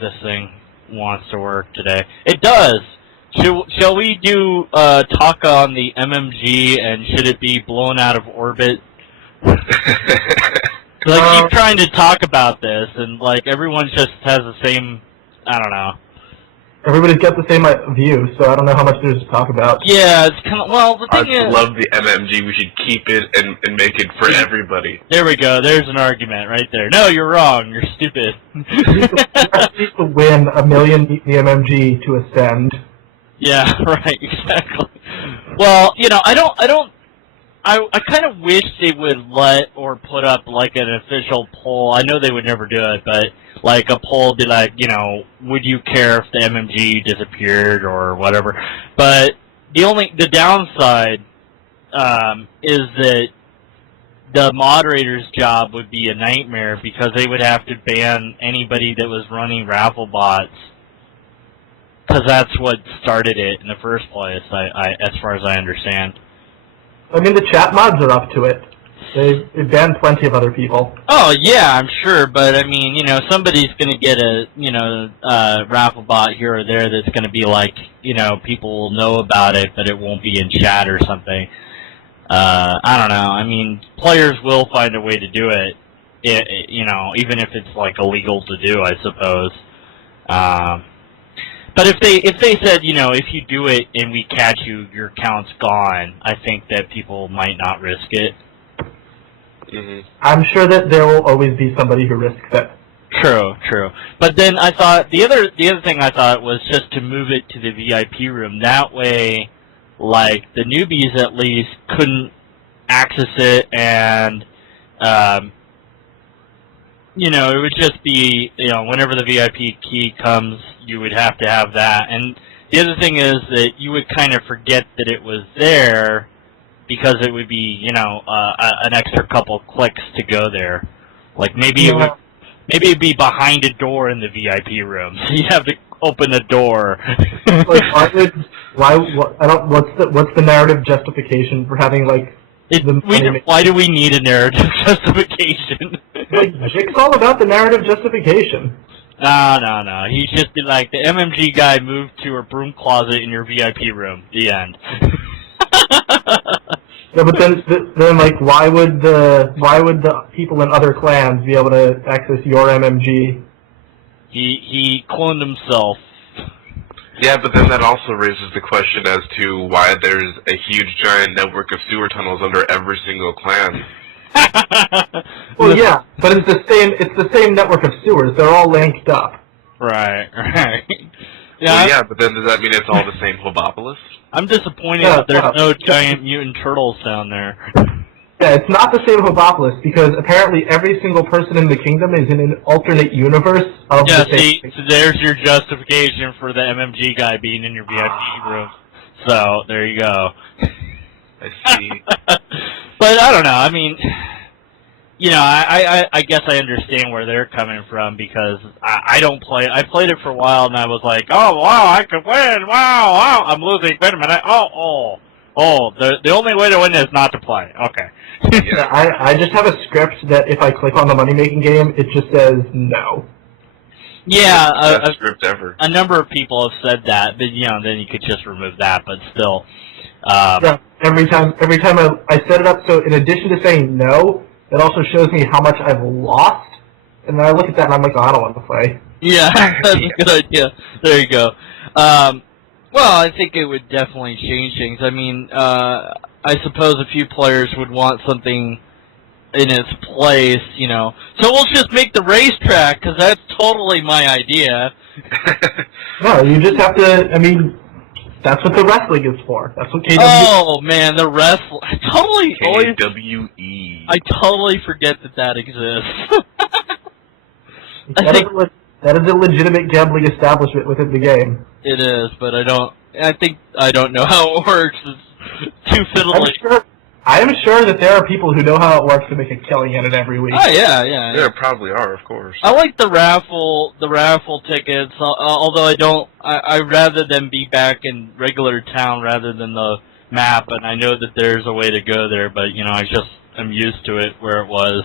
this thing wants to work today. It does! Shall we do talk on the MMG and should it be blown out of orbit? Because I keep trying to talk about this and like everyone just has the same, I don't know. Everybody's got the same view, so I don't know how much there's to talk about. Yeah, it's kind of, well, the thing is... I love the MMG, we should keep it and make it for everybody. There we go, there's an argument right there. No, you're wrong, you're stupid. You need to win $1 million the MMG to ascend. Yeah, right, exactly. Well, you know, I kind of wish they would let or put up like an official poll. I know they would never do it, but like a poll be like, you know, would you care if the MMG disappeared or whatever? But the downside is that the moderator's job would be a nightmare because they would have to ban anybody that was running raffle bots. Because that's what started it in the first place, as far as I understand. I mean, the chat mods are up to it. They've banned plenty of other people. Oh, yeah, I'm sure, but, I mean, you know, somebody's going to get a, you know, raffle bot here or there that's going to be like, you know, people will know about it, but it won't be in chat or something. I don't know. I mean, players will find a way to do it, you know, even if it's, like, illegal to do, I suppose. But if they said, you know, if you do it and we catch you, your account's gone, I think that people might not risk it. Mm-hmm. I'm sure that there will always be somebody who risks it. True, true. But then I thought the other thing I thought was just to move it to the VIP room. That way, like the newbies at least couldn't access it, and you know, it would just be, you know, whenever the VIP key comes, you would have to have that. And the other thing is that you would kind of forget that it was there because it would be, you know, an extra couple clicks to go there. Like maybe it'd be behind a door in the VIP room, so you have to open the door. Like, what's the narrative justification for having like why do we need a narrative justification? Like, Jick's all about the narrative justification. No. He's just like, the MMG guy moved to a broom closet in your VIP room. The end. Yeah, but then like, why would the people in other clans be able to access your MMG? He cloned himself. Yeah, but then that also raises the question as to why there's a huge giant network of sewer tunnels under every single clan. Well, yeah, but it's the same network of sewers. They're all linked up. Right. Yeah. Well, yeah, but then does that mean it's all the same Hobopolis? I'm disappointed that there's no giant mutant turtles down there. Yeah, it's not the same Hobopolis because apparently every single person in the kingdom is in an alternate universe of the same. So there's your justification for the MMG guy being in your VIP room. So there you go. I see. But I don't know. I mean, you know, I guess I understand where they're coming from because I don't play. I played it for a while and I was like, oh wow, I could win. Wow, I'm losing. Wait a minute. Oh. The only way to win is not to play. Okay. Yeah, I just have a script that if I click on the money-making game, it just says no. Yeah, best script ever. A number of people have said that, but you know, then you could just remove that. But still, yeah. Every time I set it up, so in addition to saying no, it also shows me how much I've lost, and then I look at that and I'm like, oh, I don't want to play. Yeah, that's a good idea. There you go. Well, I think it would definitely change things. I mean, I suppose a few players would want something in its place, you know. So we'll just make the racetrack, because that's totally my idea. No, you just have to, I mean, that's what the wrestling is for. That's what KWE... Oh, man, the wrestling. I totally KWE. I totally forget that exists. That is a legitimate gambling establishment within the game. It is, but I don't know how it works. It's too fiddly. I am sure that there are people who know how it works to make a killing at it every week. Oh yeah. There probably are, of course. I like the raffle tickets. Although I'd rather them be back in regular town rather than the map. And I know that there's a way to go there, but you know, I'm used to it where it was.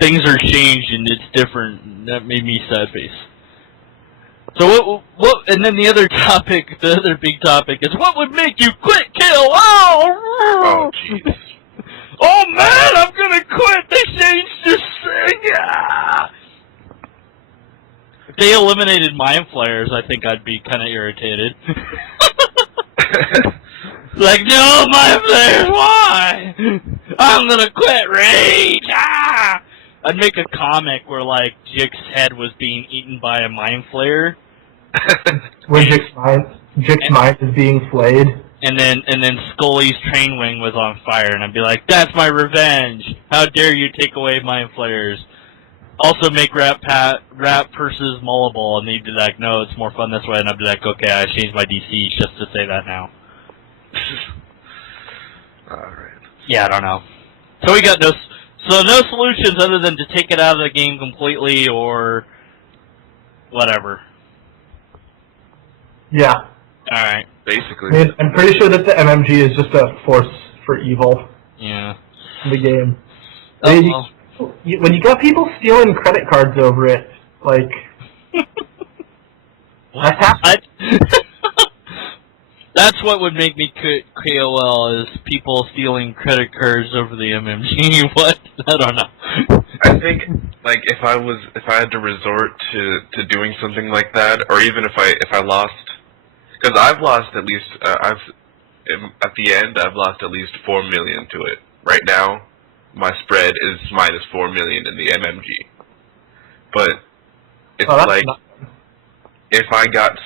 things are changed and it's different. That made me sad face. So what? And then the other topic, the other big topic is what would make you quit kill? Oh, jeez. Oh man, I'm gonna quit. They changed this thing. Ah. If they eliminated mind flayers, I think I'd be kind of irritated. Like, no, mind flayers, why? I'm gonna quit. Rage. Ah! I'd make a comic where, like, Jick's head was being eaten by a mind flayer. Where Jick's mind is being flayed. And then Scully's train wing was on fire, and I'd be like, that's my revenge! How dare you take away mind flayers? Also make Rat purses mullable, and they'd be like, no, it's more fun this way, and I'd be like, okay, I changed my DC just to say that now. Alright. Yeah, I don't know. So we got no solutions other than to take it out of the game completely, or whatever. Yeah. Alright. Basically. I mean, I'm pretty sure that the MMG is just a force for evil Yeah. in the game. Oh, I mean, well. when you got people stealing credit cards over it, like... that's happening. That's what would make me quit KOL, is people stealing credit cards over the MMG. What? I don't know. I think, like, if I had to resort to doing something like that, or even if I lost, because I've lost at least, at the end, I've lost at least 4 million to it. Right now, my spread is minus 4 million in the MMG. But it's like, if I got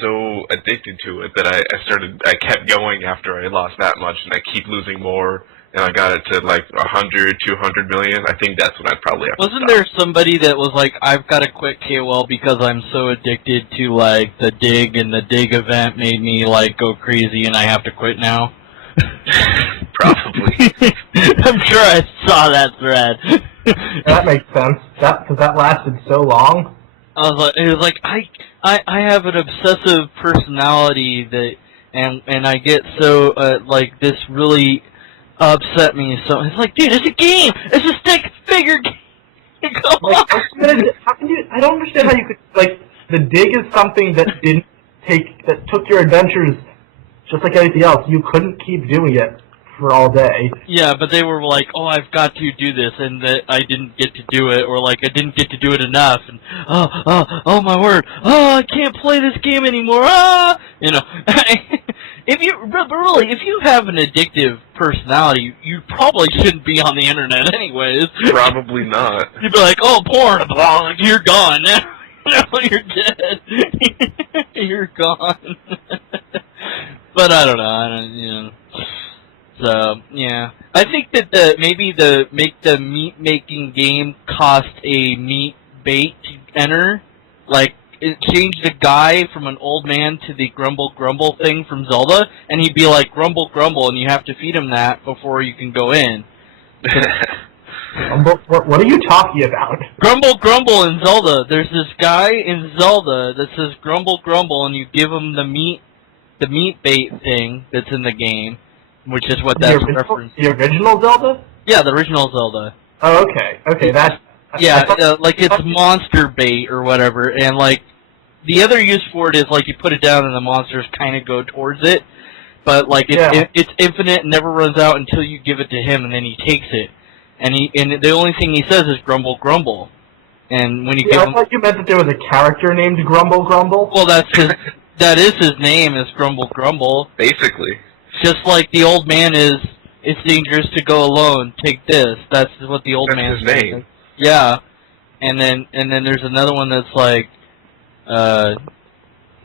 so addicted to it that I kept going after I lost that much, and I keep losing more, and I got it to like 100, 200 million, I think that's when I'd probably have to Wasn't stop. there somebody that was like, I've got to quit KOL because I'm so addicted to like the dig, and the dig event made me like go crazy and I have to quit now? Probably. I'm sure I saw that thread. That makes sense. Because that lasted so long. It was like I have an obsessive personality that, and I get so like this really upset me. So it's like, dude, it's a game. It's a stick figure game. Come on. How can you? I don't understand how you could like. The dig is something that took your adventures just like anything else. You couldn't keep doing it for all day. Yeah, but they were like, oh, I've got to do this, and that I didn't get to do it, or like I didn't get to do it enough, and oh my word, I can't play this game anymore, you know. If you have an addictive personality, you probably shouldn't be on the internet anyways. Probably not. You'd be like, oh, porn, you're gone now. No, you're dead. You're gone. But I don't know, you know. So, yeah. I think that maybe make the meat-making game cost a meat bait to enter. Like, it changed the guy from an old man to the grumble grumble thing from Zelda, and he'd be like, grumble grumble, and you have to feed him that before you can go in. What are you talking about? Grumble grumble in Zelda. There's this guy in Zelda that says grumble grumble, and you give him the meat bait thing that's in the game. Which is what that's referenced. The original Zelda? Yeah, the original Zelda. Oh, okay. Okay, that's... Yeah, like it's monster bait or whatever, and like, the other use for it is like you put it down and the monsters kind of go towards it, but like it's infinite and never runs out until you give it to him, and then he takes it, and the only thing he says is grumble grumble, and when you give him... I thought you meant that there was a character named Grumble Grumble. Well, that is his name, is Grumble Grumble. Basically. Just like the old man is, it's dangerous to go alone, take this. That's what the old man's his name. Yeah. And then there's another one that's like,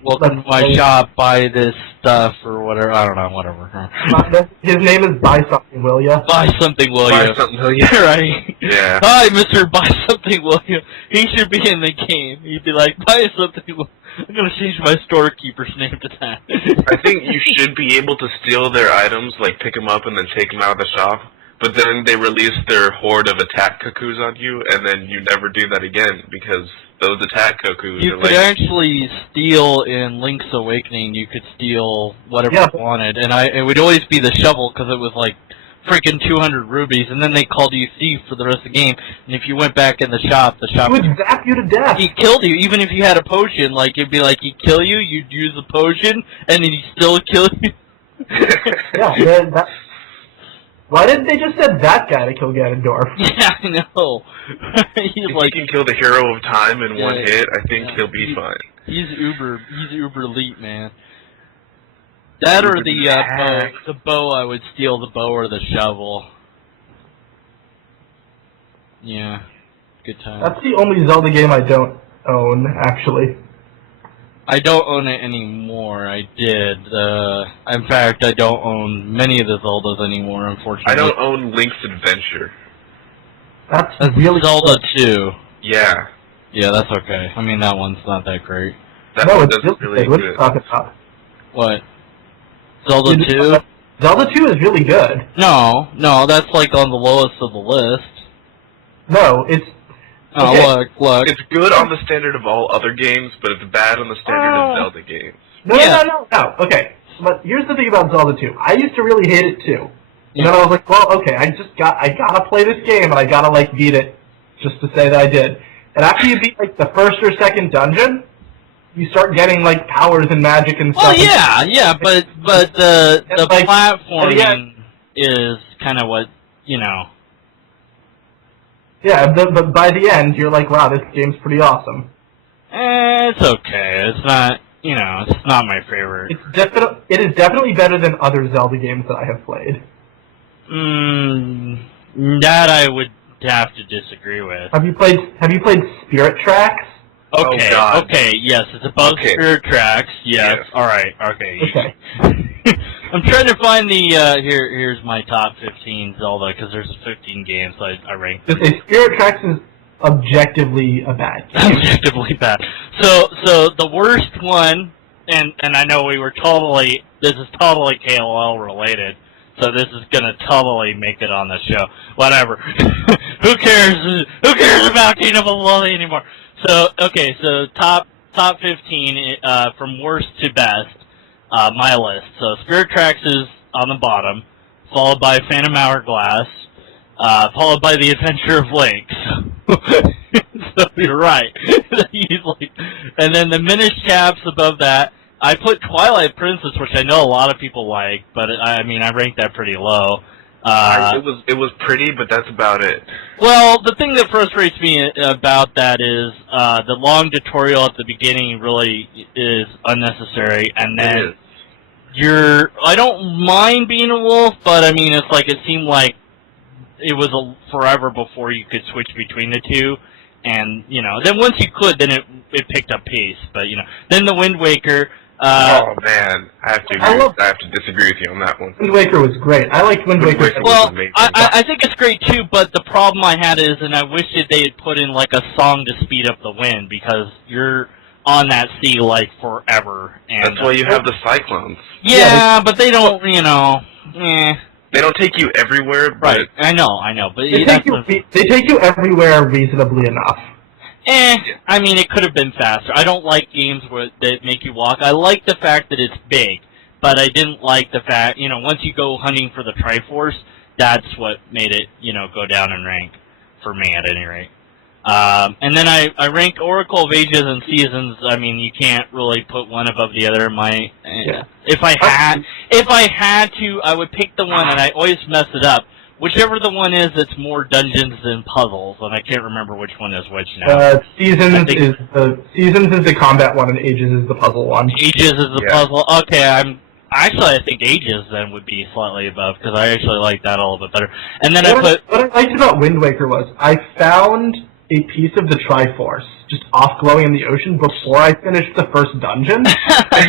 welcome to my shop, buy this stuff, or whatever. I don't know, whatever. His name is Buy Something, Will Ya? Buy something, will Buy ya? something, will ya? Right. Yeah. Hi, Mr. Buy something, will ya? He should be in the game. He'd be like, buy something, will ya? I'm gonna change my storekeeper's name to that. I think you should be able to steal their items, like pick them up and then take them out of the shop. But then they release their horde of attack cuckoos on you, and then you never do that again because those attack cuckoos you are could like... actually steal in Link's Awakening. You could steal whatever you wanted, and it would always be the shovel because it was like freaking 200 rubies, and then they called you thief for the rest of the game. And if you went back in the shop He would zap you to death. he killed you, even if you had a potion. Like, it'd be like, he'd kill you, you'd use the potion, and then he'd still kill you. Yeah, why didn't they just send that guy to kill Ganondorf? Yeah, I know. He's If like, he can kill the hero of time in one hit, I think yeah. he'll be fine. He's uber elite, man. That or the bow. The bow, I would steal the bow or the shovel. Yeah, good time. That's the only Zelda game I don't own, actually. I don't own it anymore. I did. In fact, I don't own many of the Zeldas anymore, unfortunately. I don't own Link's Adventure. That's really Zelda good. 2. Yeah. Yeah, that's okay. I mean, that one's not that great. That no, one it's does really good. What are good. you talking about? What? Zelda 2? Zelda 2 is really good. No, that's like on the lowest of the list. No, it's... Oh, okay. look. It's good on the standard of all other games, but it's bad on the standard of Zelda games. No. Okay, but here's the thing about Zelda 2. I used to really hate it too. And then I was like, well, okay, I gotta play this game, and I gotta, like, beat it, just to say that I did. And after you beat, like, the first or second dungeon, you start getting, like, powers and magic and stuff. Well, yeah, but the like, platforming is kind of what, you know. Yeah, but by the end, you're like, wow, this game's pretty awesome. It's okay. It's not, you know, it's not my favorite. It is definitely better than other Zelda games that I have played. That I would have to disagree with. Have you played Spirit Tracks? Okay, Oh, God. okay, yes, it's above Spirit Tracks. Yes. Alright, okay. I'm trying to find the, here's my top 15 Zelda, because there's 15 games I ranked. Just say Spirit Tracks is objectively a bad game. Objectively bad. So the worst one, and I know this is totally KOL related, so this is gonna totally make it on the show. Whatever. Who cares about Kingdom of Loathing anymore? So, okay, so top 15, from worst to best, my list. So Spirit Tracks is on the bottom, followed by Phantom Hourglass, followed by The Adventure of Link. So you're right. And then the Minish Caps above that. I put Twilight Princess, which I know a lot of people like, but I mean, I ranked that pretty low. It was pretty, but that's about it. Well, the thing that frustrates me about that is the long tutorial at the beginning really is unnecessary, and then I don't mind being a wolf, but I mean, it's like it seemed like it was forever before you could switch between the two, and you know, then once you could, then it picked up pace. But you know, then the Wind Waker. Oh man, I have to disagree with you on that one. Wind Waker was great. I liked Wind Waker. Well, I think it's great too, but the problem I had is, and I wish that they had put in like a song to speed up the wind, because you're on that sea like forever. And that's why you have the cyclones. Yeah, but they don't, you know. They don't take you everywhere, but right. I know, but they take you everywhere reasonably enough. I mean, it could have been faster. I don't like games that make you walk. I like the fact that it's big, but I didn't like the fact, you know, once you go hunting for the Triforce, that's what made it, you know, go down in rank, for me at any rate. And then I ranked Oracle of Ages and Seasons. I mean, you can't really put one above the other. If I had to, I would pick the one, and I always mess it up. Whichever the one is that's more dungeons than puzzles, and I can't remember which one is which now. Seasons is the combat one, and Ages is the puzzle one. Ages is the puzzle. Okay, I think Ages then would be slightly above, because I actually like that a little bit better. And then what I liked about Wind Waker was I found a piece of the Triforce just off-glowing in the ocean before I finished the first dungeon.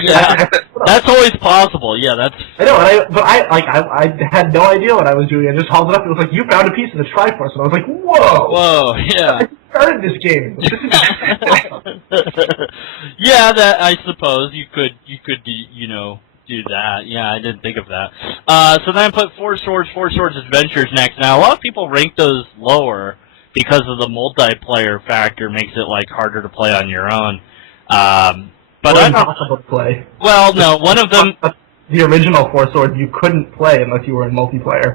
Yeah, that's always possible. Yeah, that's. I know, I had no idea what I was doing. I just hauled it up. It was like, you found a piece of the Triforce, and I was like, whoa! Whoa, yeah. I started this game. This is awesome. Yeah, that I suppose you could you know, do that. Yeah, I didn't think of that. So then I put Four Swords Adventures next. Now a lot of people rank those lower, because of the multiplayer factor makes it like harder to play on your own. But I not able to play. Well, no, one of them. The original Four Swords you couldn't play unless you were in multiplayer.